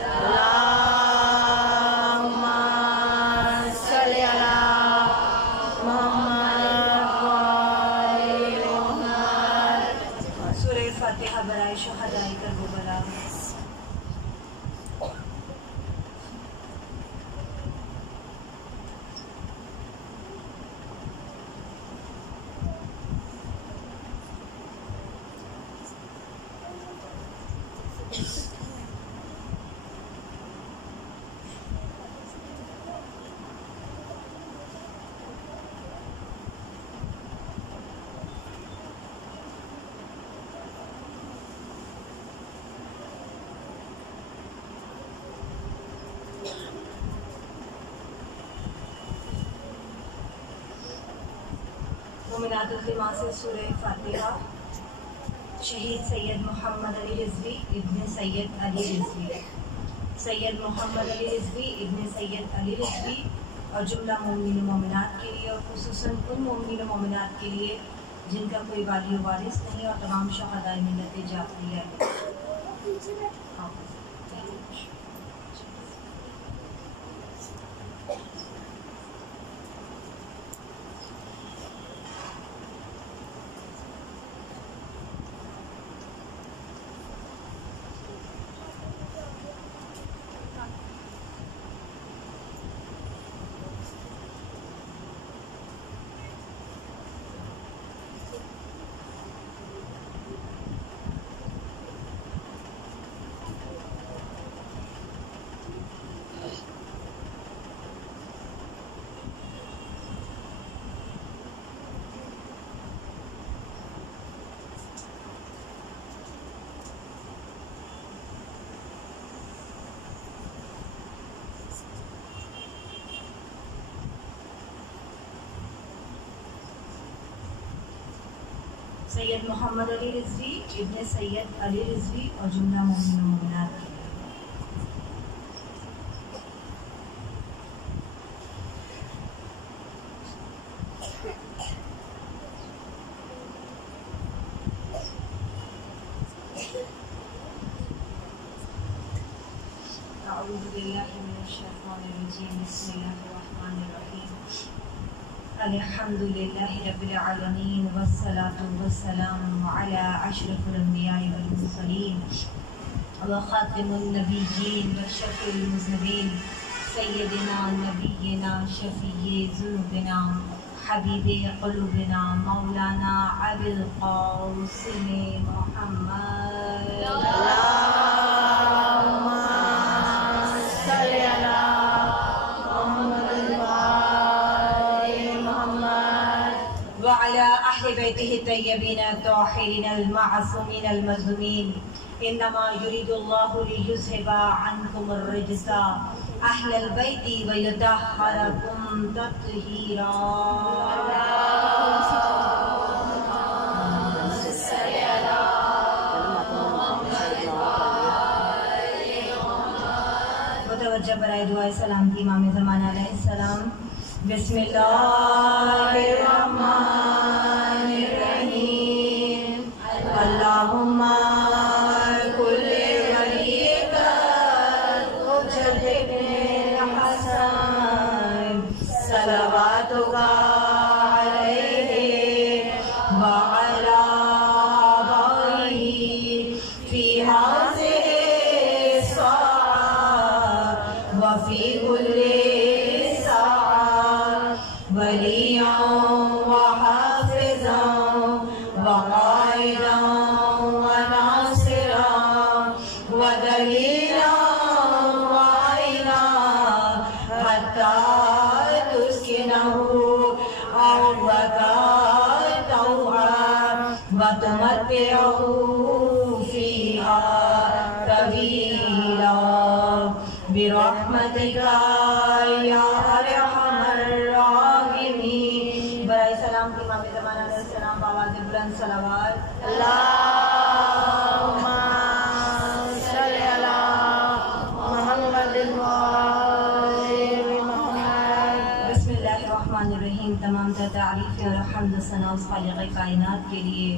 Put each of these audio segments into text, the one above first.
اللہم صلی علی محمد وآل محمد۔ سورہ فاتحہ برائے شہدائے کربلا۔ مومنات الخیمہ سے سورہ فاتحہ۔ شہید سید محمد علی رضوی ابن سید علی رضوی، سید محمد علی رضوی ابن سید علی رضوی اور جملہ مومنین و مومنات کے لیے، اور خصوصاً ان مومنین و مومنات کے لیے جن کا کوئی والی و وارث نہیں، اور تمام شہدائے ملت جعفریہ۔ سید محمد علی رضوی ابن سید علی رضوی اور جملہ مومنین و مومنات کے لیے۔ اعوذ باللہ من الشیطان الرجیم، بسم اللہ الرحمن الرحیم۔ الحمد للہ رب العالمین والصلاة والسلام علی اشرف الانبیاء والمرسلین وخاتم النبیین وشفیع المذنبین سیدنا نبینا شفیع ذنوبنا حبیب قلوبنا مولانا ابی القاسم محمد۔ اللہم صلی علی وعلى أهل بيته الطيبين الطاهرين المعصومين المظلومين، إنما يريد الله ليذهب عنكم الرجس أهل البيت ويطهركم تطهيرا۔ متوجہ برائے دعائے سلام کی امام زمان علیہ السلام۔ بسم اللہ الرحمن الرحیم۔ اللہم کل ولیک حجت ابن حسن صلواتک علیہ وعلی آبائہ فی ہذہ الساعة وفی کل ولیاں وحافظاں وقائداں وناصراں ودلیلاں وعینا حتی تسکنہ ارضک طوعا وتمتعہ فیہا طویلا برحمتک یا ارحم الراحمین۔ برائے سلام کی امام زمان علیہ السلام بآواز بلند صلوات۔ اللہم صلی علی محمد وآل محمد۔ بسم اللہ الرحمن الرحیم۔ تمام تر تعریف اور حمد و ثنا اس خالق کائنات کے لیے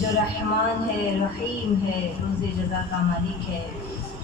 جو رحمان ہے، رحیم ہے، روز جزا کا مالک ہے۔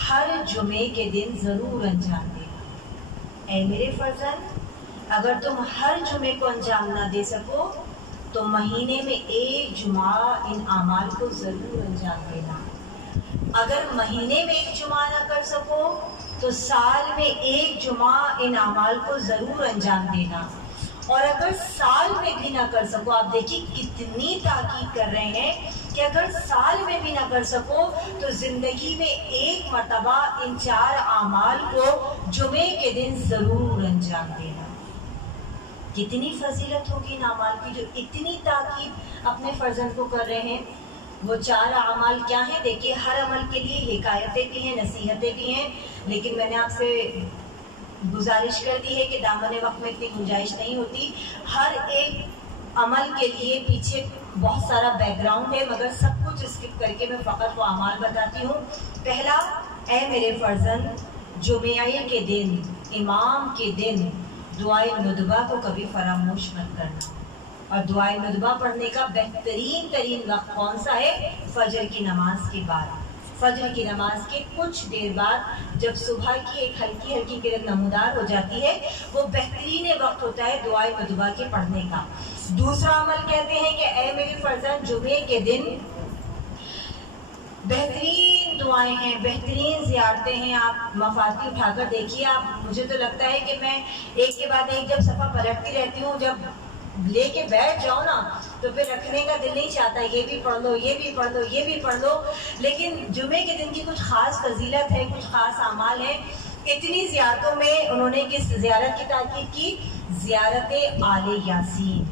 ہر جمعے کے دن ضرور انجام دینا۔ اے میرے فرزند، اگر تم ہر جمعے کو انجام نہ دے سکو تو مہینے میں ایک جمعہ ان اعمال کو ضرور انجام دینا۔ اگر مہینے میں ایک جمعہ نہ کر سکو تو سال میں ایک جمعہ ان اعمال کو ضرور انجام دینا، اور اگر سال میں بھی نہ کر سکو، آپ دیکھیے کتنی تاکید کر رہے ہیں کہ اگر سال میں بھی نہ کر سکو تو زندگی میں ایک مرتبہ ان 4 اعمال کو جمعے کے دن ضرور انجام دینا۔ کتنی فضیلت ہوگی ان اعمال کی جو اتنی تاکید اپنے فرزند کو کر رہے ہیں۔ وہ 4 اعمال کیا ہیں؟ دیکھیے ہر عمل کے لیے حکایتیں بھی ہیں، نصیحتیں بھی ہیں، لیکن میں نے آپ سے گزارش کر دی ہے کہ دامن وقت میں اتنی گنجائش نہیں ہوتی۔ ہر ایک عمل کے لیے پیچھے بہت سارا بیک گراؤنڈ ہے، مگر سب کچھ اسکپ کر کے میں فقط وہ اعمال بتاتی ہوں۔ پہلا، اے میرے فرزند، جمعے کے دن، امام کے دن دعائے ندبہ کو کبھی فراموش مت کرنا۔ اور دعائے ندبہ پڑھنے کا بہترین ترین وقت کون سا ہے؟ فجر کی نماز کے بعد۔ فجر کی نماز کے کچھ دیر بعد جب صبح کی ایک ہلکی ہلکی کرن نمودار ہو جاتی ہے، وہ بہترین وقت ہوتا ہے دعائے ندبہ کے پڑھنے کا۔ دوسرا عمل کہتے ہیں کہ اے میرے فرزند، جمعے کے دن بہترین دعائیں ہیں، بہترین زیارتیں ہیں۔ آپ مفاتیح اٹھا کر دیکھیے، آپ مجھے تو لگتا ہے کہ میں ایک کے بعد ایک جب صفحہ پلٹتی رہتی ہوں، جب لے کے بیٹھ جاؤ نا تو پھر رکھنے کا دل نہیں چاہتا، یہ بھی پڑھ لو، یہ بھی پڑھ لو، یہ بھی پڑھ لو۔ لیکن جمعے کے دن کی کچھ خاص فضیلت ہے، کچھ خاص اعمال ہیں۔ اتنی زیارتوں میں انہوں نے کس زیارت کی تاکید کی؟ زیارت آل یاسین،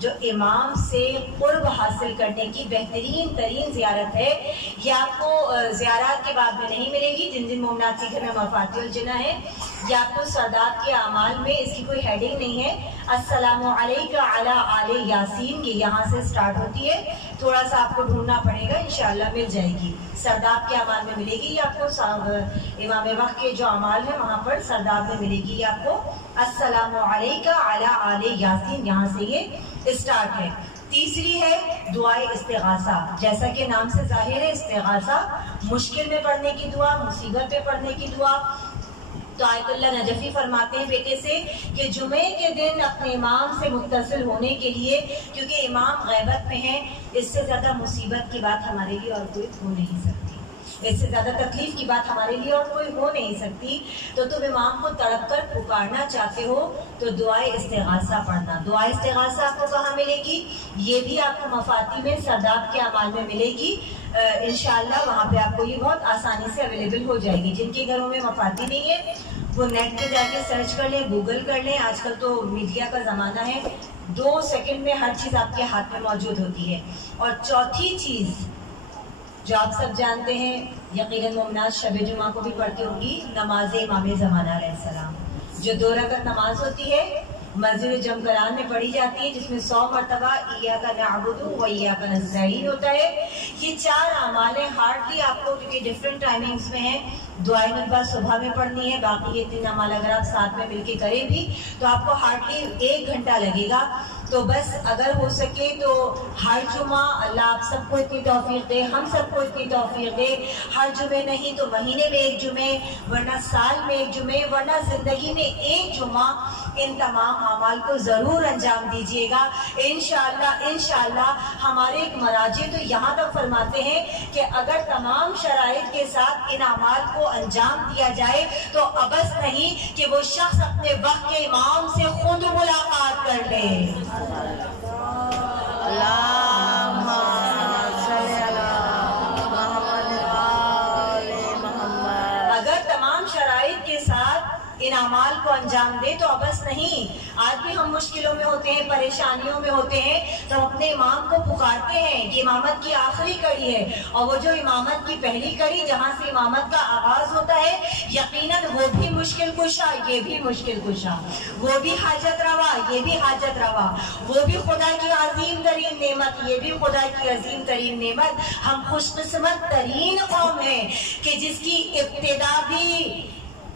جو امام سے قرب حاصل کرنے کی بہترین ترین زیارت ہے۔ یہ آپ کو زیارات کے بعد میں نہیں ملے گی، جن جن مومنات کے گھر میں مفاتیح الجنہ ہے، یہ آپ کو سادات کے اعمال میں، اس کی کوئی ہیڈنگ نہیں ہے۔ السلام علیکم علی آل یاسین، یہ یہاں سے سٹارٹ ہوتی ہے، تھوڑا سا آپ کو ڈھونڈنا پڑے گا، انشاءاللہ مل جائے گی۔ سرداب کے اعمال میں ملے گی، یہ آپ کو امام وقت کے جو اعمال ہیں وہاں پر سرداب میں ملے گی، یہ آپ کو السلام علیکم علی آل یاسین، یہاں سے یہ اسٹارٹ ہے۔ تیسری ہے دعائے استغاثہ، جیسا کہ نام سے ظاہر ہے، استغاثہ مشکل میں پڑھنے کی دعا، مصیبت پہ پڑھنے کی دعا۔ تو آیت اللہ نجفی فرماتے ہیں بیٹے سے کہ جمعے کے دن اپنے امام سے متصل ہونے کے لیے، کیونکہ امام غیبت میں ہیں، اس سے زیادہ مصیبت کی بات ہمارے لیے اور کوئی ہو نہیں سکتی، اس سے زیادہ تکلیف کی بات ہمارے لیے اور کوئی ہو نہیں سکتی۔ تو تم امام کو تڑپ کر پکارنا چاہتے ہو تو دعائے استغاثہ پڑھنا۔ دعائے استغاثہ آپ کو کہاں ملے گی؟ یہ بھی آپ کو مفاتیح میں سرداب کے اعمال میں ملے گی، انشاءاللہ وہاں پہ آپ کو یہ بہت آسانی سے اویلیبل ہو جائے گی۔ جن کے گھروں میں مفاتیح نہیں ہے وہ نیٹ پہ جا کے سرچ کر لیں، گوگل کر لیں، آج کل تو میڈیا کا زمانہ ہے، 2 سیکنڈ میں ہر چیز آپ کے ہاتھ میں موجود ہوتی ہے۔ اور چوتھی چیز جو آپ سب جانتے ہیں، یقیناً مومنات شب جمعہ کو بھی پڑھتی ہوں گی، نماز امام زمانہ علیہ السلام، جو 2 رکعت نماز ہوتی ہے، مسجد جم قرآن میں پڑھی جاتی ہے، جس میں 100 مرتبہ ایاک نعبد و ایاک نستعین ہوتا ہے۔ یہ 4 اعمال ہیں، ہارڈلی آپ کو کیونکہ ڈفرینٹ ٹائمنگز میں ہیں، دعائے ندبہ صبح میں پڑھنی ہے، باقی یہ 3 اعمال اگر آپ ساتھ میں مل کے کریں بھی تو آپ کو ہارڈلی 1 گھنٹہ لگے گا۔ تو بس اگر ہو سکے تو ہر جمعہ، اللہ آپ سب کو اتنی توفیق دے، ہم سب کو اتنی توفیق دے، ہر جمعے نہیں تو مہینے میں 1 جمعے، ورنہ سال میں 1 جمعے، ورنہ زندگی میں 1 جمعہ ان تمام اعمال کو ضرور انجام دیجیے گا۔ انشاءاللہ ہمارے ایک مراجع تو یہاں تک فرماتے ہیں کہ اگر تمام شرائط کے ساتھ ان اعمال کو انجام دیا جائے تو ابس نہیں کہ وہ شخص اپنے وقت کے امام سے خود ملاقات کر لے۔ اللہم صلی علی محمد و آل محمد۔ اگر تمام شرائط کے ساتھ ان اعمال کو انجام دے تو ابس نہیں۔ آج بھی ہم مشکلوں میں ہوتے ہیں، پریشانیوں میں ہوتے ہیں، تو ہم اپنے امام کو پکارتے ہیں کہ امامت کی آخری کڑی ہے، اور وہ جو امامت کی پہلی کڑی جہاں سے امامت کا آغاز ہوتا ہے، یقیناً وہ بھی مشکل کشا، یہ بھی مشکل کشا، وہ بھی حاجت روا، یہ بھی حاجت روا، وہ بھی خدا کی عظیم ترین نعمت، یہ بھی خدا کی عظیم ترین نعمت۔ ہم خوش قسمت ترین قوم ہیں کہ جس کی ابتدا بھی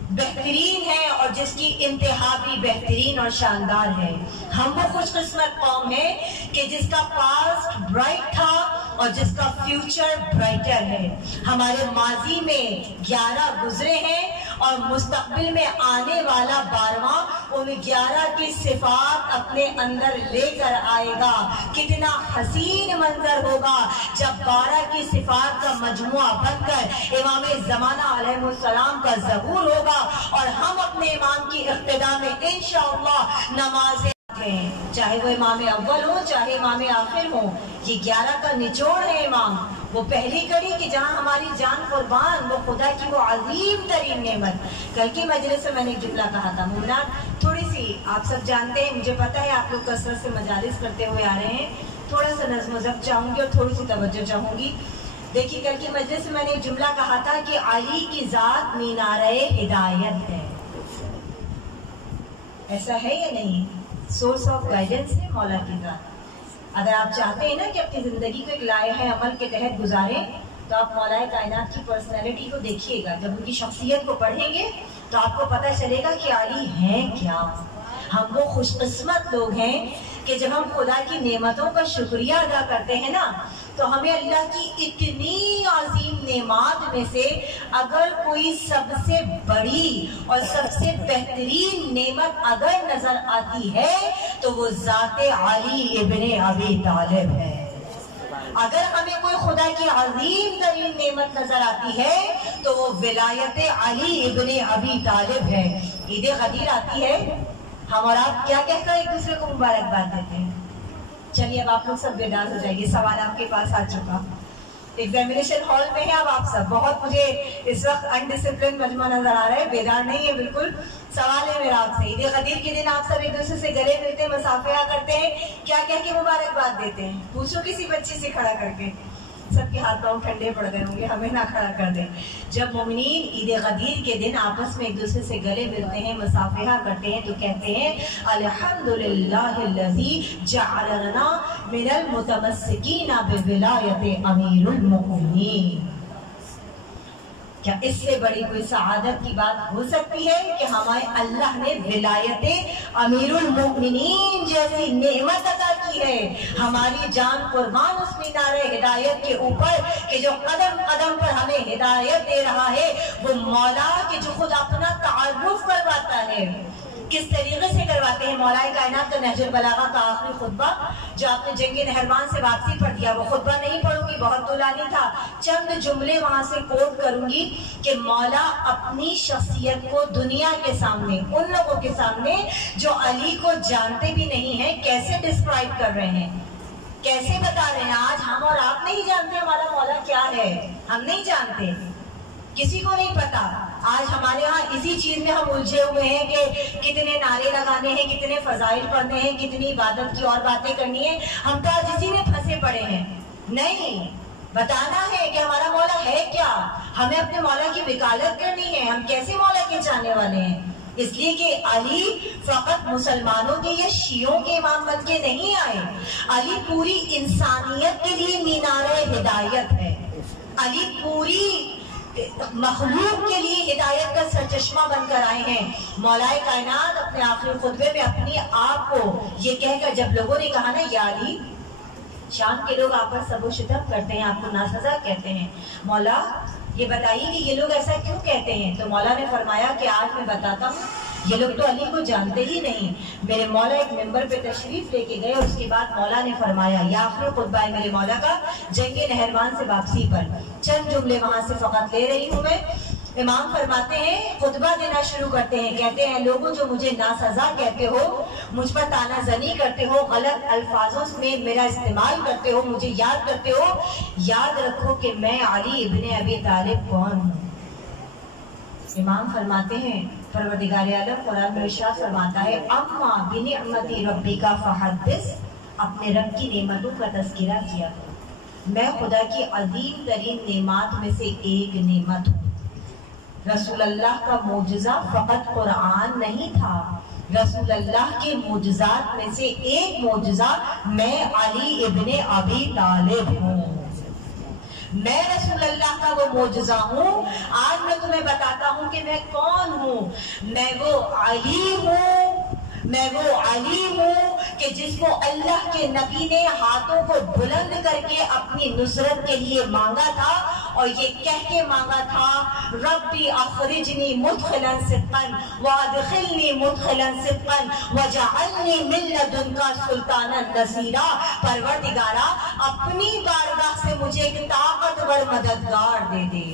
بہترین ہے اور جس کی انتہا بھی بہترین اور شاندار ہے۔ ہم وہ خوش قسمت قوم ہیں کہ جس کا پاسٹ برائٹ تھا اور جس کا فیوچر برائٹر ہے. ہمارے ماضی میں 11 گزرے ہیں اور مستقبل میں آنے والا 12واں ان 11 کی صفات اپنے اندر لے کر آئے گا. کتنا حسین منظر ہوگا جب 12 کی صفات کا مجموعہ بن کر امام زمانہ علیہ السلام کا ظہور ہوگا اور ہم اپنے امام کی اقتداء میں انشاءاللہ نمازیں ہیں، چاہے وہ امام اول ہو چاہے امام آخر ہو. یہ 11 کا نچوڑ ہے امام، وہ پہلی کڑی کہ جہاں ہماری جان قربان، وہ خدا کی وہ عظیم ترین نعمت. کل کی مجلس سے میں نے ایک جملہ کہا تھا، مومنات تھوڑی سی آپ سب جانتے ہیں، مجھے پتا ہے آپ لوگ کثرت سے مجالس کرتے ہوئے آ رہے ہیں، تھوڑا سا نظم و ضبط چاہوں گی اور تھوڑی سی توجہ چاہوں گی. دیکھیے کل کی مجلس سے میں نے ایک جملہ کہا تھا کہ علی کی ذات مینارۂ ہدایت ہے. ایسا ہے یا نہیں؟ سورس آف گائیڈنس ہے مولا کی ذات. اگر آپ چاہتے ہیں نا کہ اپنی زندگی کو ایک لائحہ عمل کے تحت گزاریں تو آپ مولا کائنات کی پرسنالٹی کو دیکھیے گا. جب ان کی شخصیت کو پڑھیں گے تو آپ کو پتہ چلے گا کہ علی ہیں کیا. ہم وہ خوش قسمت لوگ ہیں کہ جب ہم خدا کی نعمتوں کا شکریہ ادا کرتے ہیں نا تو ہمیں اللہ کی اتنی عظیم نعمات میں سے اگر کوئی سب سے بڑی اور سب سے بہترین نعمت اگر نظر آتی ہے تو وہ ذات علی ابن ابی طالب ہے. اگر ہمیں کوئی خدا کی عظیم ترین نعمت نظر آتی ہے تو وہ ولایت علی ابن ابی طالب ہے. عید غدیر آتی ہے، ہم اور آپ کیا کہہ کر ایک دوسرے کو مبارکباد دیتے ہیں. چلیے اب آپ لوگ سب بیدار ہو جائیے، سوال آپ کے پاس آ چکا. ایگزامینیشن ہال میں ہیں اب آپ سب. بہت مجھے اس وقت انڈسپلن مجمع نظر آ رہا ہے، بیدار نہیں ہے بالکل. سوال ہے میرا آپ سے، عید غدیر کے دن آپ سب ایک دوسرے سے گلے ملتے ہیں، مصافحہ کرتے ہیں، کیا کہہ کے مبارکباد دیتے ہیں؟ پوچھو کسی بچی سے کھڑا کر کے. سب کے ہاتھ پاؤں ٹھنڈے پڑ گئے ہوں گے، ہمیں نہ کھڑا کر دیں. جب مومنین عید غدیر کے دن آپس میں ایک دوسرے سے گلے ملتے ہیں، مصافحہ کرتے ہیں تو کہتے ہیں الحمدللہ الذی جعل لنا من المتمسکین بولایت امیر المؤمنین. کیا اس سے بڑی کوئی سعادت کی بات ہو سکتی ہے کہ ہمارے اللہ نے ولایت امیر المؤمنین جیسی نعمت عطا کی ہے. ہماری جان قربان اس مینار ہدایت کے اوپر کہ جو قدم قدم پر ہمیں ہدایت دے رہا ہے، وہ مولا کہ جو خود اپنا تعارف کرواتا ہے. کس طریقے سے کرواتے ہیں؟ مولا کائنات کا نہج البلاغہ کا آخری خطبہ جو آپ نے جنگ نہروان سے واپسی پڑھ دیا، وہ خطبہ نہیں پڑھوں گی، بہت طولانی تھا. چند جملے وہاں سے کوٹ کروں گی کہ مولا اپنی شخصیت کو دنیا کے سامنے، ان لوگوں کے سامنے جو علی کو جانتے بھی نہیں ہیں، کیسے ڈسکرائب کر رہے ہیں، کیسے بتا رہے ہیں. آج ہم اور آپ نہیں جانتے ہمارا مولا کیا ہے، ہم نہیں جانتے، کسی کو نہیں پتا. آج ہمارے ہاں اسی چیز میں ہم الجھے ہوئے ہیں کہ کتنے نعرے لگانے ہیں، کتنے فضائل پڑھنے ہیں، کتنی عبادت کی اور باتیں کرنی ہیں. ہم تو آج اسی میں پھنسے پڑے ہیں. نہیں، بتانا ہے کہ ہمارا مولا ہے کیا. ہمیں اپنے مولا کی وکالت کرنی ہے. ہم کیسے مولا کے چاہنے والے ہیں؟ اس لیے کہ علی فقط مسلمانوں کے یا شیعوں کے امام بن کے نہیں آئے. علی پوری انسانیت کے لیے مینار ہدایت ہے. علی پوری مخلوق کے لیے ہدایت کا سرچشمہ بن کر آئے ہیں. مولا کائنات اپنے آخری خطبے میں اپنی آپ کو یہ کہہ کر، جب لوگوں نے کہا نا یا علی، شام کے لوگ آپ پر سب و شتم کرتے ہیں، آپ کو ناسزا کہتے ہیں، مولا یہ بتائیے کہ یہ لوگ ایسا کیوں کہتے ہیں؟ تو مولا نے فرمایا کہ آج میں بتاتا ہوں. یہ لوگ تو علی کو جانتے ہی نہیں. میرے مولا ایک ممبر پہ تشریف لے کے گئے اور اس کے بعد مولا نے فرمایا، یا آخری خطبہ ہے میرے مولا کا جنگ نہروان سے واپسی پر. چند جملے وہاں سے فقط لے رہی ہوں میں. امام فرماتے ہیں، خطبہ دینا شروع کرتے ہیں، کہتے ہیں لوگوں جو مجھے ناسزا کہتے ہو، مجھ پر طعنہ زنی کرتے ہو، غلط الفاظوں میں میرا استعمال کرتے ہو، مجھے یاد کرتے ہو، یاد رکھو کہ میں علی ابن ابی طالب کون ہوں. امام فرماتے ہیں پروردگار عالم قرآن میں ارشاد فرماتا ہے اما بنعمت ربک فحدث، اپنے رب کی نعمتوں کا تذکرہ کیا کرو. میں خدا کی عظیم ترین نعمات میں سے ایک نعمت ہوں. رسول اللہ کا معجزہ فقط قرآن نہیں تھا، رسول اللہ کے معجزات میں سے ایک معجزہ میں علی ابن ابی طالب ہوں. میں رسول اللہ کا وہ معجزہ ہوں. آج میں تمہیں بتاتا ہوں کہ میں کون ہوں. میں وہ علی ہوں میں وہ علی ہوں کہ جس کو اللہ کے نبی نے ہاتھوں کو بلند کر کے اپنی نصرت کے لیے مانگا تھا اور یہ کہہ کے مانگا تھا ربی اخرجنی مدخلا صدقا وادخلنی مدخلا صدقا وجعلنی من لدنک سلطانا نصیرا، پروردگارا اپنی بارگاہ سے مجھے ایک طاقتور مددگار دے دے،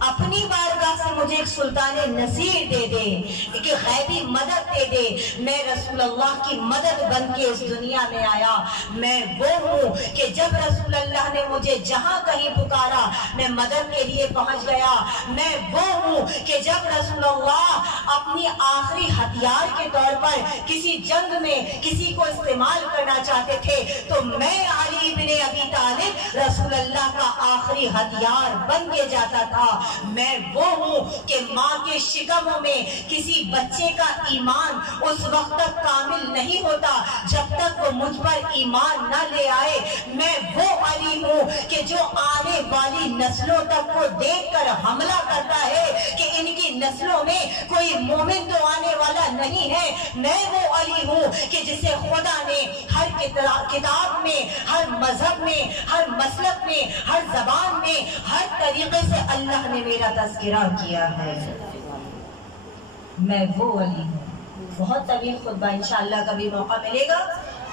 اپنی بارگاہ سے مجھے ایک سلطان نصیر دے دے، ایک غیبی مدد دے دے۔ میں رسول اللہ کی مدد بن کے اس دنیا میں آیا، میں وہ ہوں کہ جب رسول اللہ نے مجھے جہاں کہیں پکارا میں مدد کے لیے پہنچ گیا، میں وہ ہوں کہ جب رسول اللہ اپنی آخری ہتھیار کے طور پر کسی جنگ میں کسی کو استعمال کرنا چاہتے تھے تو میں علی بن ابی طالب رسول اللہ کا آخری ہتھیار بن کے جاتا تھا۔ میں وہ ہوں کہ ماں کے شکموں میں کسی بچے کا ایمان اس وقت تک کامل نہیں ہوتا جب تک وہ مجھ پر ایمان نہ لے آئے۔ میں وہ علی ہوں کہ جو آنے والی نسلوں تک کو دیکھ کر حملہ کرتا ہے کہ ان کی نسلوں میں کوئی مومن تو آنے والا نہیں ہے۔ میں وہ علی ہوں کہ جسے خدا نے ہر کتاب میں، ہر مذہب میں، ہر مسلک میں، ہر زبان میں، ہر طریقے سے اللہ نے میرا تذکرہ کیا ہے۔ میں وہ علی ہوں۔ بہت طویل خطبہ، انشاءاللہ کبھی موقع ملے گا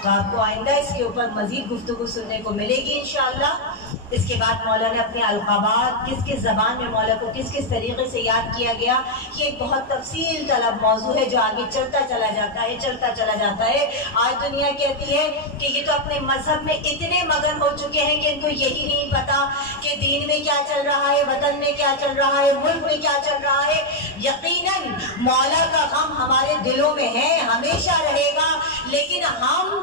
تو آپ کو آئندہ اس کے اوپر مزید گفتگو سننے کو ملے گی انشاءاللہ۔ اس کے بعد مولا نے اپنے القابات کس کس زبان میں مولا کو کس کس طریقے سے یاد کیا گیا، یہ ایک بہت تفصیل طلب موضوع ہے جو آگے چلتا چلا جاتا ہے، چلتا چلا جاتا ہے۔ آج دنیا کہتی ہے کہ یہ تو اپنے مذہب میں اتنے مگن ہو چکے ہیں کہ ان کو یہی نہیں پتا کہ دین میں کیا چل رہا ہے، وطن میں کیا چل رہا ہے، ملک میں کیا چل رہا ہے۔ یقیناً مولا کا غم ہمارے دلوں میں ہے، ہمیشہ رہے گا، لیکن ہم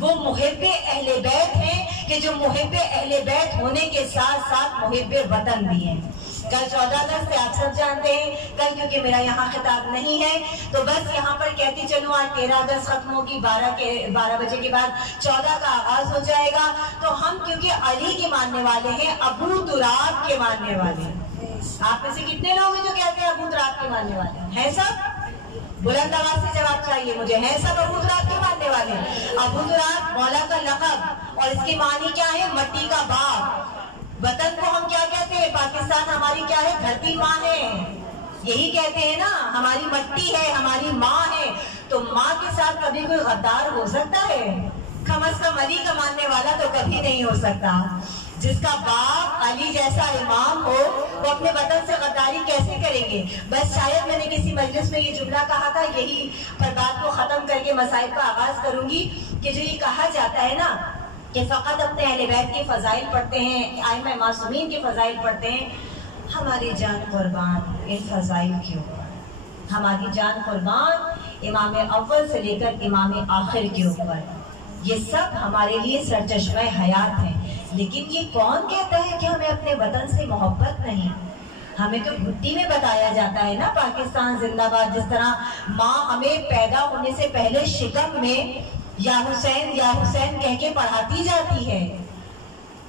وہ محب اہل بیت ہیں کہ جو محب اہل بیت ہونے کے ساتھ ساتھ محب وطن بھی ہیں۔ کل 14 اگست سے آپ سب جانتے ہیں، کل کیونکہ میرا یہاں خطاب نہیں ہے تو بس یہاں پر کہتی چلوں آج 13 اگست ختم ہوگی، 12 بجے کے بعد 14 کا آغاز ہو جائے گا۔ تو ہم کیونکہ علی کے ماننے والے ہیں، ابو تراب کے ماننے والے ہیں۔ آپ میں سے کتنے لوگ ہیں جو کہتے ہیں ابو تراب کے ماننے والے ہیں؟ سب بلند آواز سے جواب چاہیے مجھے، ہیں سب ابو تراب کے ماننے والے؟ ابو تراب مولا کا لقب اور اس کی معنی کیا ہے؟ مٹی کا باغ۔ وطن کو ہم کیا کہتے ہیں؟ پاکستان ہماری کیا ہے؟ دھرتی ماں ہے، یہی کہتے ہیں نا، ہماری مٹی ہے، ہماری ماں ہے۔ تو ماں کے ساتھ کبھی کوئی غدار ہو سکتا ہے؟ کم از کم علی کا ماننے والا تو کبھی نہیں ہو سکتا۔ جس کا باپ علی جیسا امام ہو وہ اپنے وطن سے غداری کیسے کریں گے؟ بس شاید میں نے کسی مجلس میں یہ جملہ کہا تھا، یہی پر بات کو ختم کر کے مسائل کا آغاز کروں گی کہ جو یہ کہا جاتا ہے نا کہ فقط اپنے اہل بیت کے فضائل پڑھتے ہیں، ائمہ معصومین کے فضائل پڑھتے ہیں، ہماری جان قربان ان فضائل کے اوپر، ہماری جان قربان امام اول سے لے کر امام آخر کے اوپر، یہ سب ہمارے لیے سرچشمہ حیات ہیں۔ لیکن یہ کون کہتا ہے کہ ہمیں اپنے وطن سے محبت نہیں؟ ہمیں تو گھٹی میں بتایا جاتا ہے نا پاکستان زندہ باد، جس طرح ماں ہمیں پیدا ہونے سے پہلے شکم میں یا حسین کہہ کے پڑھاتی جاتی ہے۔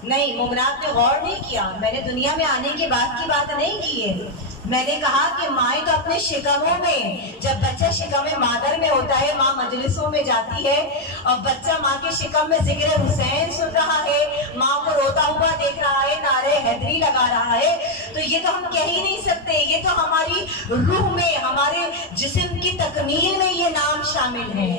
نہیں، مومنات نے غور نہیں کیا، میں نے دنیا میں آنے کے بعد کی بات نہیں کی ہے۔ میں نے کہا کہ مائیں تو اپنے شکموں میں، جب بچہ شکم مادر میں ہوتا ہے، ماں مجلسوں میں جاتی ہے اور بچہ ماں کے شکم میں ذکر حسین سن رہا ہے، ماں کو روتا ہوا دیکھ رہا ہے، نعرے حیدری لگا رہا ہے، تو یہ تو ہم کہہ ہی نہیں سکتے، یہ تو ہماری روح میں، ہمارے جسم کی تکمیل میں یہ نام شامل ہے۔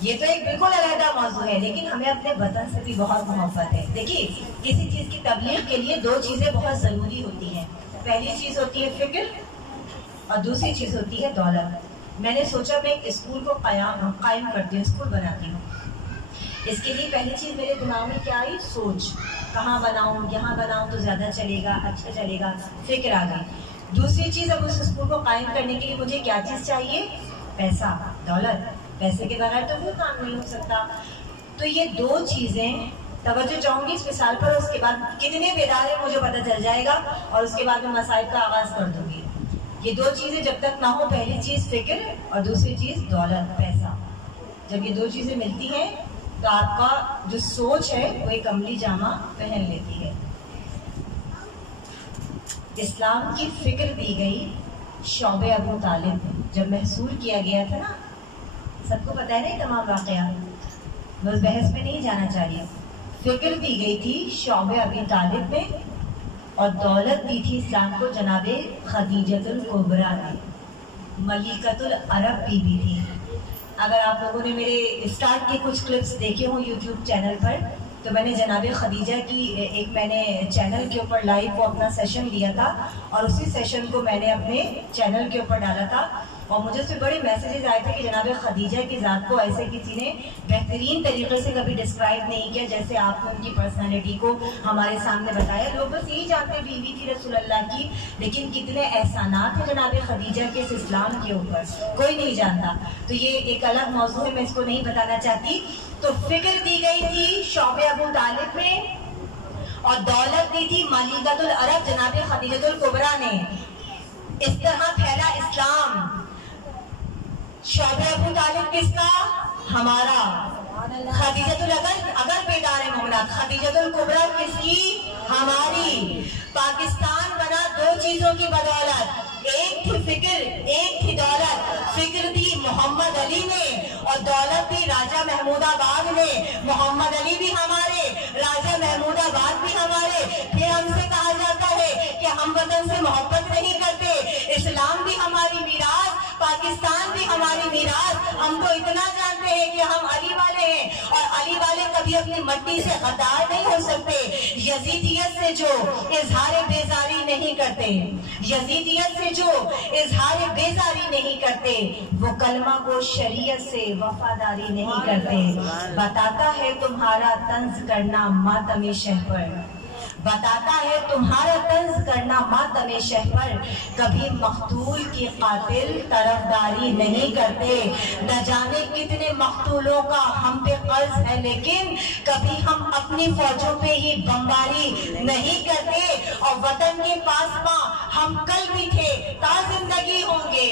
یہ تو ایک بالکل علیحدہ موضوع ہے، لیکن ہمیں اپنے وطن سے بھی بہت محبت ہے۔ دیکھیے، کسی چیز کی تبلیغ کے لیے دو چیزیں بہت ضروری ہوتی ہیں، پہلی چیز ہوتی ہے فکر اور دوسری چیز ہوتی ہے دولت۔ میں نے سوچا میں ایک اسکول کو قائم کرتی ہوں، اسکول بناتی ہوں۔ اس کے لیے پہلی چیز میرے دماغ میں کیا آئی؟ سوچ، کہاں بناؤں، یہاں بناؤں تو زیادہ چلے گا، اچھا چلے گا، فکر آ گئی۔ دوسری چیز، اب اس اسکول کو قائم کرنے کے لیے مجھے کیا چیز چاہیے؟ پیسہ، دولت۔ پیسے کے بغیر تو کوئی کام نہیں ہو سکتا۔ تو یہ دو چیزیں، توجہ چاہوں گی اس مثال پر، اس کے بعد کتنے بیدار ہیں مجھے پتہ چل جائے گا، اور اس کے بعد میں مسائل کا آغاز کر دوں گی۔ یہ دو چیزیں جب تک نہ ہو، پہلی چیز فکر اور دوسری چیز دولت، پیسہ، جب یہ دو چیزیں ملتی ہیں تو آپ کا جو سوچ ہے وہ ایک عملی جامہ پہن لیتی ہے۔ اسلام کی فکر دی گئی شعب ابو طالب میں جب محصور کیا گیا تھا نا، سب کو پتہ ہے نا تمام واقعات، بس بحث میں نہیں جانا چاہیے. فکر دی گئی تھی شعب ابی طالب میں، اور دولت دی تھی اسلام کو جناب خدیجۃ الکبریٰ نے، ملکۃ العرب بیوی تھی. اگر آپ لوگوں نے میرے اسٹارٹ کے کچھ کلپس دیکھے ہوں یوٹیوب چینل پر، تو میں نے جناب خدیجہ کی ایک میں نے چینل کے اوپر لائیو وہ اپنا سیشن لیا تھا، اور اسی سیشن کو میں نے اپنے چینل کے اوپر ڈالا تھا، اور مجھے اس پہ بڑے میسیجز آئے تھے کہ جناب خدیجہ کی ذات کو ایسے کسی نے بہترین طریقے سے کبھی ڈسکرائب نہیں کیا جیسے آپ نے ان کی پرسنالٹی کو ہمارے سامنے بتایا. لوگ بس یہی جانتے بیوی تھی رسول اللہ کی، لیکن کتنے احسانات ہیں جناب خدیجہ کے اس اسلام کے اوپر کوئی نہیں جانتا. تو یہ ایک الگ موضوع ہے، میں اس کو نہیں بتانا چاہتی. تو فکر دی گئی تھی شعب ابو طالب میں، اور دولت دی تھی ملکۃ العرب جناب خدیجۃ الکبریٰ نے. اس طرح پھیلا اسلام. شعب ابو طالب کس کا؟ ہمارا. خدیجۃ اگر بیدار مومنات، خدیجۃ الکبریٰ کس کی؟ ہماری. پاکستان بنا دو چیزوں کی بدولت، ایک تھی فکر، ایک تھی دولت. فکر دی محمد علی نے، اور دولت دی راجہ محمود آباد نے. محمد علی بھی ہمارے، راجہ محمود آباد بھی ہمارے. پھر ہم سے کہا جاتا ہے کہ ہم وطن سے محبت نہیں کرتے. اسلام بھی ہماری میراث، پاکستان بھی ہماری میراث. ہم تو اتنا جانتے ہیں کہ ہم علی والے ہیں، اور علی والے کبھی اپنی مٹی سے غدار نہیں ہو سکتے. یزیدیت سے جو اظہار بیزاری نہیں کرتے، یزیدیت سے جو اظہار بیزاری نہیں کرتے، وہ کلمہ کو شریعت سے وفاداری نہیں کرتے. بتاتا ہے تمہارا طنز کرنا ماتم شہپر، بتاتا ہے تمہارا طنز کرنا ماتم شہپر. کبھی مقتول کی قاتل طرفداری نہیں کرتے. نہ جانے کتنے مقتولوں کا ہم پہ قرض ہے، لیکن کبھی ہم اپنی فوجوں پہ ہی بمباری نہیں کرتے. اور وطن کے پاسباں ہم کل بھی تھے تا زندگی ہوں گے.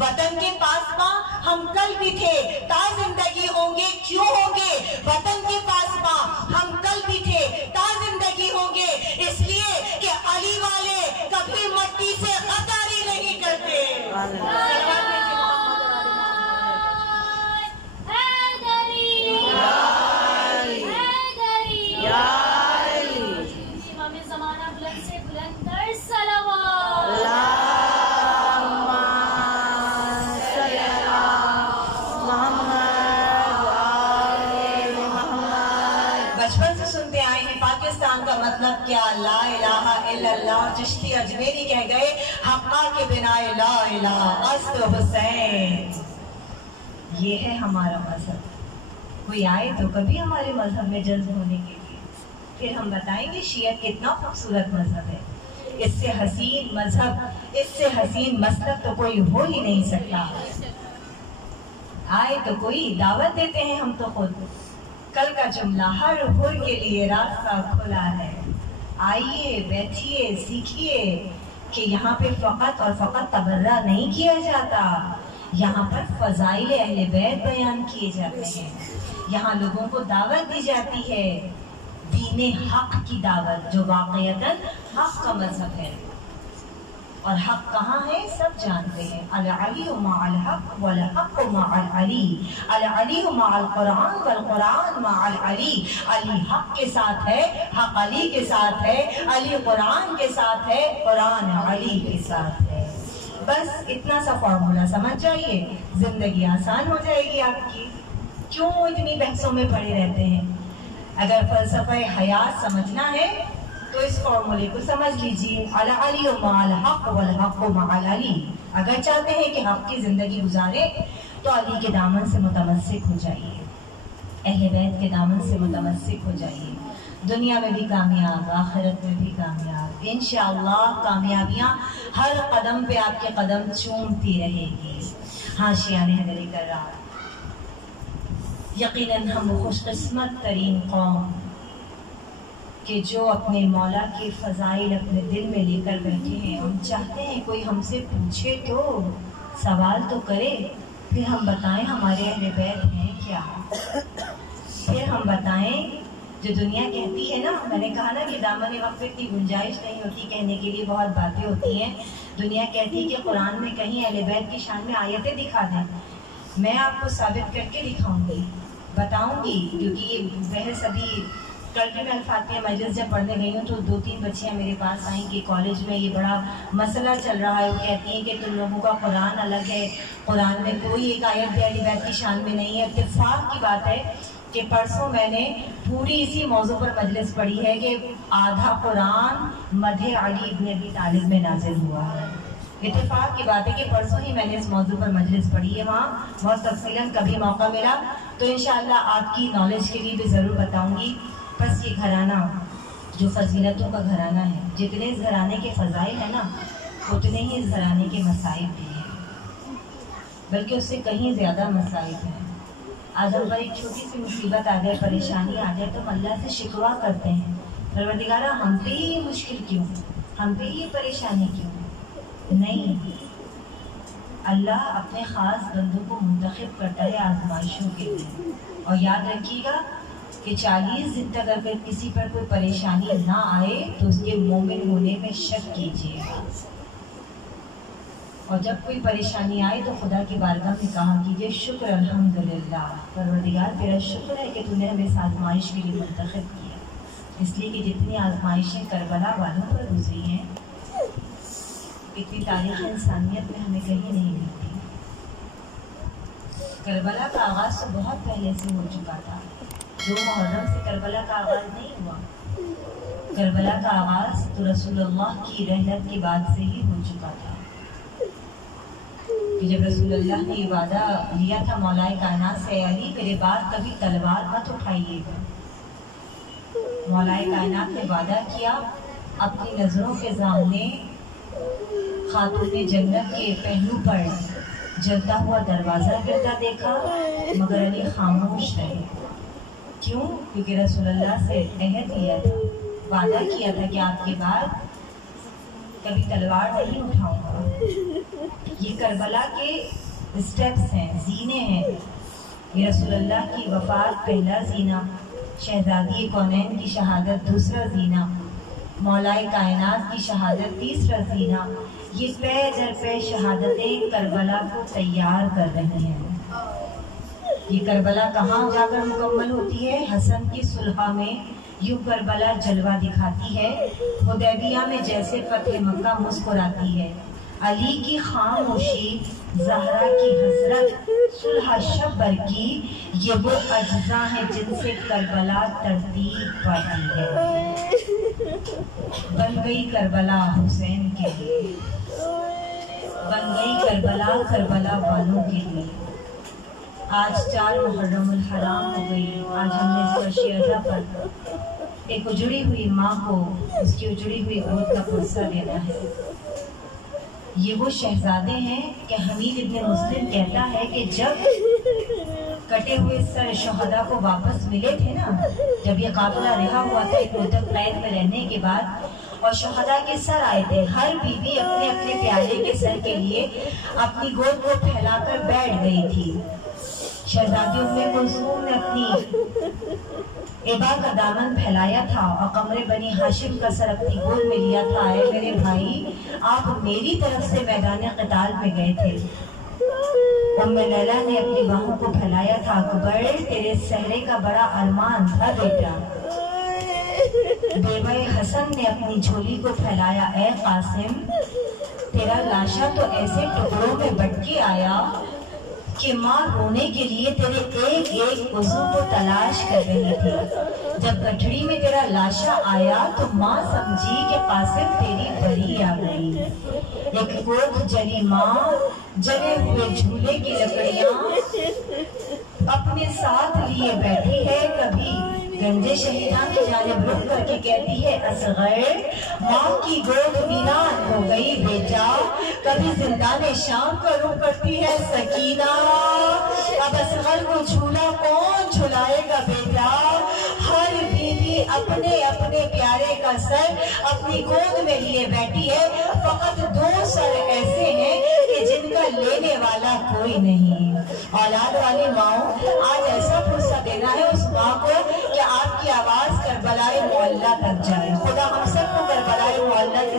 وطن کے پاسباں ہم کل بھی تھے تا زندگی ہوں گے. کیوں ہوں گے؟ وطن کے پاسباں ہم کل بھی تھے تا زندگی ہوں گے، اس لیے کہ علی والے کبھی مٹی سے غداری نہیں کرتے. بچپن سے سنتے آئے ہیں پاکستان کا مطلب کیا؟ لا الہ الا اللہ. چشتی اجمیری کہہ گئے حقا کے بنا لا الہ است حسین. یہ ہے ہمارا مذہب. کوئی آئے تو کبھی ہمارے مذہب میں جذب ہونے کے لیے، پھر ہم بتائیں گے شیعہ کتنا خوبصورت مذہب ہے. اس سے حسین مذہب، اس سے حسین مسلک تو کوئی ہو ہی نہیں سکتا. آئے تو کوئی دعوت دیتے ہیں ہم تو خود. کل کا جملہ ہر حر کے لیے راستہ کھلا ہے. آئیے بیٹھیے سیکھیے کہ یہاں پہ فقط اور فقط تبرہ نہیں کیا جاتا، یہاں پر فضائل اہل بیت بیان کیے جاتے ہیں. یہاں لوگوں کو دعوت دی جاتی ہے، دین حق کی دعوت، جو واقعتاً حق کا مذہب ہے. اور حق کہاں ہے سب جانتے ہیں. العلی مع الحق والحق مع العلی، العلی مع القرآن والقرآن مع العلی. علی حق کے ساتھ ہے، حق علی کے ساتھ ہے، علی قرآن کے ساتھ ہے، قرآن علی کے ساتھ ہے. بس اتنا سا فارمولا سمجھ جائیے، زندگی آسان ہو جائے گی آپ کی. کیوں اتنی بحثوں میں پڑے رہتے ہیں؟ اگر فلسفہ حیات سمجھنا ہے تو اس فارمولے کو سمجھ لیجیے. العلی مع الحق والحق مع العلی. اگر چاہتے ہیں کہ حق کی زندگی گزارے تو علی کے دامن سے متمسک ہو جائیے، اہل بیت کے دامن سے متمسک ہو جائیے. دنیا میں بھی کامیاب، آخرت میں بھی کامیاب. انشاءاللہ کامیابیاں ہر قدم پہ آپ کے قدم چومتی رہے گی. حاشیہ حیدری کر رہا، یقیناً ہم خوش قسمت ترین قوم کہ جو اپنے مولا کے فضائل اپنے دل میں لے کر بیٹھے ہیں. ہم چاہتے ہیں کوئی ہم سے پوچھے تو سوال تو کرے، پھر ہم بتائیں ہمارے اہل بیت ہیں کیا، پھر ہم بتائیں. جو دنیا کہتی ہے نا، میں نے کہا نا کہ دامن وقت کی گنجائش نہیں ہوتی، کہنے کے لیے بہت باتیں ہوتی ہیں. دنیا کہتی ہے کہ قرآن میں کہیں اہل بیت کی شان میں آیتیں دکھا دیں، میں آپ کو ثابت کر کے دکھاؤں گی، بتاؤں گی، کیونکہ یہ بحث ابھی کل بھی میں الفاتحہ مجلس جب پڑھنے گئی ہوں تو 2-3 بچیاں میرے پاس آئیں کہ کالج میں یہ بڑا مسئلہ چل رہا ہے، وہ کہتی ہیں کہ تم لوگوں کا قرآن الگ ہے، قرآن میں کوئی ایک آیت بھی اہل بیت کی شان میں نہیں ہے۔ اتفاق کی بات ہے کہ پرسوں میں نے پوری اسی موضوع پر مجلس پڑھی ہے کہ آدھا قرآن مدح علی ابن ابی طالب میں نازل ہوا ہے۔ اتفاق کی بات ہے کہ پرسوں ہی میں نے اس موضوع پر مجلس پڑھی ہے، وہاں بہت تفصیلاً کبھی موقع ملا تو انشاءاللہ آپ کی نالج کے لیے بھی ضرور بتاؤں گی۔ بس یہ گھرانہ جو فضیلتوں کا گھرانہ ہے، جتنے اس گھرانے کے فضائل ہیں نا اتنے ہی اس گھرانے کے مصائب بھی ہیں، بلکہ اس سے کہیں زیادہ مصائب ہیں۔ آج ہم پر ایک چھوٹی سی مصیبت آ جائے، پریشانی آ جائے تو ہم اللہ سے شکوہ کرتے ہیں، پروردگارہ ہم پہ ہی یہ مشکل کیوں، ہم پہ ہی یہ پریشانی کیوں؟ نہیں، اللہ اپنے خاص بندوں کو منتخب کرتا ہے آزمائشوں کے لیے۔ اور یاد رکھیے گا کہ 40 دن تک اگر کسی پر کوئی پریشانی نہ آئے تو اس کے مومن ہونے میں شک کیجیے گا، اور جب کوئی پریشانی آئے تو خدا کی بارگاہ میں کہا کیجیے شکر الحمدللہ، پروردگار تیرا شکر ہے کہ تو نے ہمیں اس آزمائش کے لیے منتخب کیا، اس لیے کہ جتنی آزمائشیں کربلا والوں پر گزری ہیں اتنی تاریخ انسانیت میں ہمیں کہیں نہیں ملتی۔ کربلا کا آغاز تو بہت پہلے سے ہو چکا تھا، 2 محرم سے کربلا کا آغاز نہیں ہوا، کربلا کا آغاز تو رسول اللہ کی رحلت کے بعد سے ہی ہو چکا تھا، کہ جب رسول اللہ نے یہ وعدہ لیا تھا مولا کائنات سے، علی میرے بعد کبھی تلوار مت اٹھائیے گا۔ مولا کائنات نے وعدہ کیا، اپنی نظروں کے سامنے خاتون جنت کے پہلو پر جلتا ہوا دروازہ گرتا دیکھا، مگر علی خاموش رہے۔ کیوں؟ کیونکہ رسول اللہ سے عہد لیا تھا، وعدہ کیا تھا کہ آپ کے بعد کبھی تلوار نہیں اٹھاؤں گا۔ یہ کربلا کے اسٹیپس ہیں، زینے ہیں۔ یہ رسول اللہ کی وفات پہلا زینہ، شہزادی کونین کی شہادت دوسرا زینہ، مولا کائنات کی شہادت تیسرا زینہ۔ یہ پے در پے شہادتیں کربلا کو تیار کر رہی ہیں۔ یہ کربلا کہاں جا کر مکمل ہوتی ہے؟ حسن کی صلح میں یوں کربلا جلوہ دکھاتی ہے، حدیبیہ میں جیسے فتح مکہ مسکراتی ہے۔ علی کی خاموشی، زہرا کی حسرت، صلح شبر کی، یہ وہ اجزاء ہیں جن سے کربلا ترتیب پاتی ہے۔ بن گئی کربلا حسین کے لیے، بن گئی کربلا کربلا والوں کے لیے۔ آج 4 محرم الحرام ہو گئی، آج ہم نے اس فرش ازا پر ایک اجڑی ہوئی ماں کو اس کی اجڑی ہوئی گود کا پرسہ دینا ہے۔ یہ وہ شہزادے ہیں کہ حمید ابن مسلم کہتا ہے کہ جب کٹے ہوئے سر شہداء کو واپس ملے تھے نا، جب یہ قافلہ رہا ہوا تھا ایک مدت قید میں رہنے کے بعد، اور شہداء کے سر آئے تھے، ہر بیوی اپنے اپنے پیارے کے سر کے لیے اپنی گود کو پھیلا کر بیٹھ گئی تھی۔ شہزادی ام کلثوم نے اپنی ایبا کا دامن پھیلایا تھا اور قمر بنی ہاشم کا سر اپنی گود میں لیا تھا۔ اے میرے بھائی، آپ میری طرف سے میدان قتال میں گئے تھے۔ ام لیلہ نے اپنی باہوں کو پھیلایا تھا، اکبر تیرے سہرے کا بڑا ارمان تھا بیٹا۔ بیوہ حسن نے اپنی جھولی کو پھیلایا، اے قاسم تیرا لاشا تو ایسے ٹکڑوں میں بٹ کے آیا کہ ماں رونے کے لیے تیرے ایک ایک عضو کو تلاش کر رہی تھی۔ جب گٹھڑی میں تیرا لاشا آیا تو ماں سمجھی کہ قاسم تیری بری آ گئی۔ ایک کوکھ جلی ماں جلے ہوئے جھولے کی لکڑیاں اپنے ساتھ لیے بیٹھی ہے، کبھی گنجے شہیدان کی جانب رخ کر کے کہتی ہے اصغر ماں کی گود ویران ہو گئی بیٹا، کبھی زندان شام کا رخ کرتی ہے سکینہ، اب اصغر کو جھولا کون جھلائے گا بیٹا۔ ہر بیوی اپنے اپنے پیارے کا سر اپنی گود میں لیے بیٹھی ہے، فقط 2 سر ایسے ہیں کہ جن کا لینے والا کوئی نہیں۔ اولاد والی ماؤں، آج ایسا فرصہ دینا ہے اس ماں کو کہ آپ کی آواز کربلائے معلیٰ تک جائے۔ خدا ہم سب کو کربلائے معلیٰ کی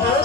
2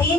3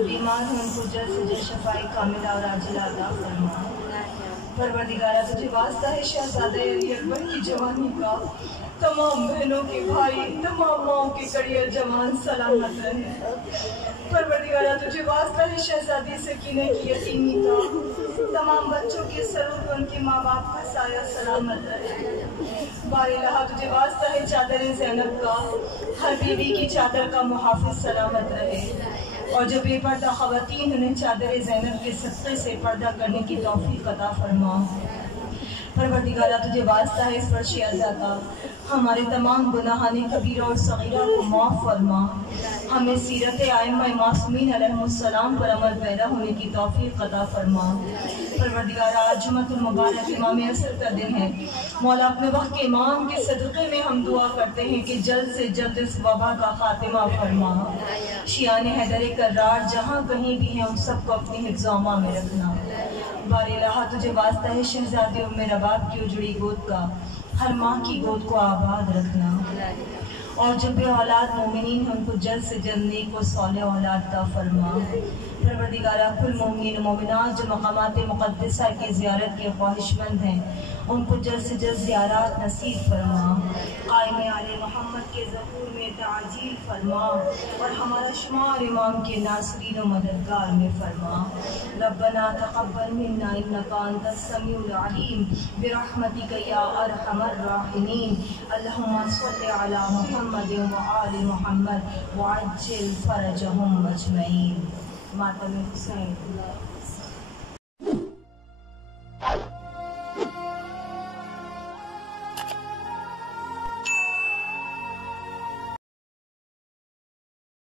جو بیمار ہیں ان کو جلد سے جلد شفائی کاملہ اور عاجلہ عطا فرما۔ پروردگارہ تجھے واسطہ ہے شہزادہ علی اکبر کی جوانی کا، تمام بہنوں کے بھائی، تمام ماؤں کے کڑیل جوان سلامت رہے۔ پروردگارہ تجھے واسطہ ہے شہزادی سکینہ کی یتیمی کا، تمام بچوں کے سرور پر ان کے ماں باپ کا سایہ سلامت رہے۔ بار الہ تجھے واسطہ ہے چادر زینب کا، ہر بیوی کی چادر کا محافظ سلامت رہے، اور جو بے پردہ خواتین انہیں چادر زینب کے صدقے سے پردہ کرنے کی توفیق عطا فرما۔ پروردگارہ تجھے واسطہ ہے اس فرش عزا، ہمارے تمام گناہان کبیرہ اور صغیرہ کو معاف فرما، ہمیں سیرت ائمہ معصومین علیہ السلام پر عمل پیدا ہونے کی توفیق عطا فرما۔ پروردگارہ آج جمعۃ المبارک امام عصر کا دن ہے، مولا اپنے وقت کے امام کے صدقے میں ہم دعا کرتے ہیں کہ جلد سے جلد اس وبا کا خاتمہ فرما۔ شیعان حیدر کرار جہاں کہیں بھی ہیں ان سب کو اپنی حفظ و امان میں رکھنا۔ بار الہ تجھے واسطہ ہے شہزادی ام رباب کی اجڑی گود کا، ہر ماں کی گود کو آباد رکھنا، اور جو بے اولاد مومنین ہیں ان کو جلد سے جلد نیک و صالح اولاد عطا فرما۔ پروردگارہ کل مومنین و مومنات جو مقامات مقدسہ کی زیارت کے خواہش مند ہیں ان کو جلد سے جلد زیارات نصیب فرما، قائم آل محمد کے ظہور میں تعجیل فرما، اور ہمارا شمار امام کے ناصرین و مددگار میں فرما۔ ربنا تقبل منا انک انت السمیع العلیم برحمتک یا ارحم الراحمین۔ اللہم صل علی محمد وآل محمد وعجل فرجہم اجمعین۔ ماتم حسین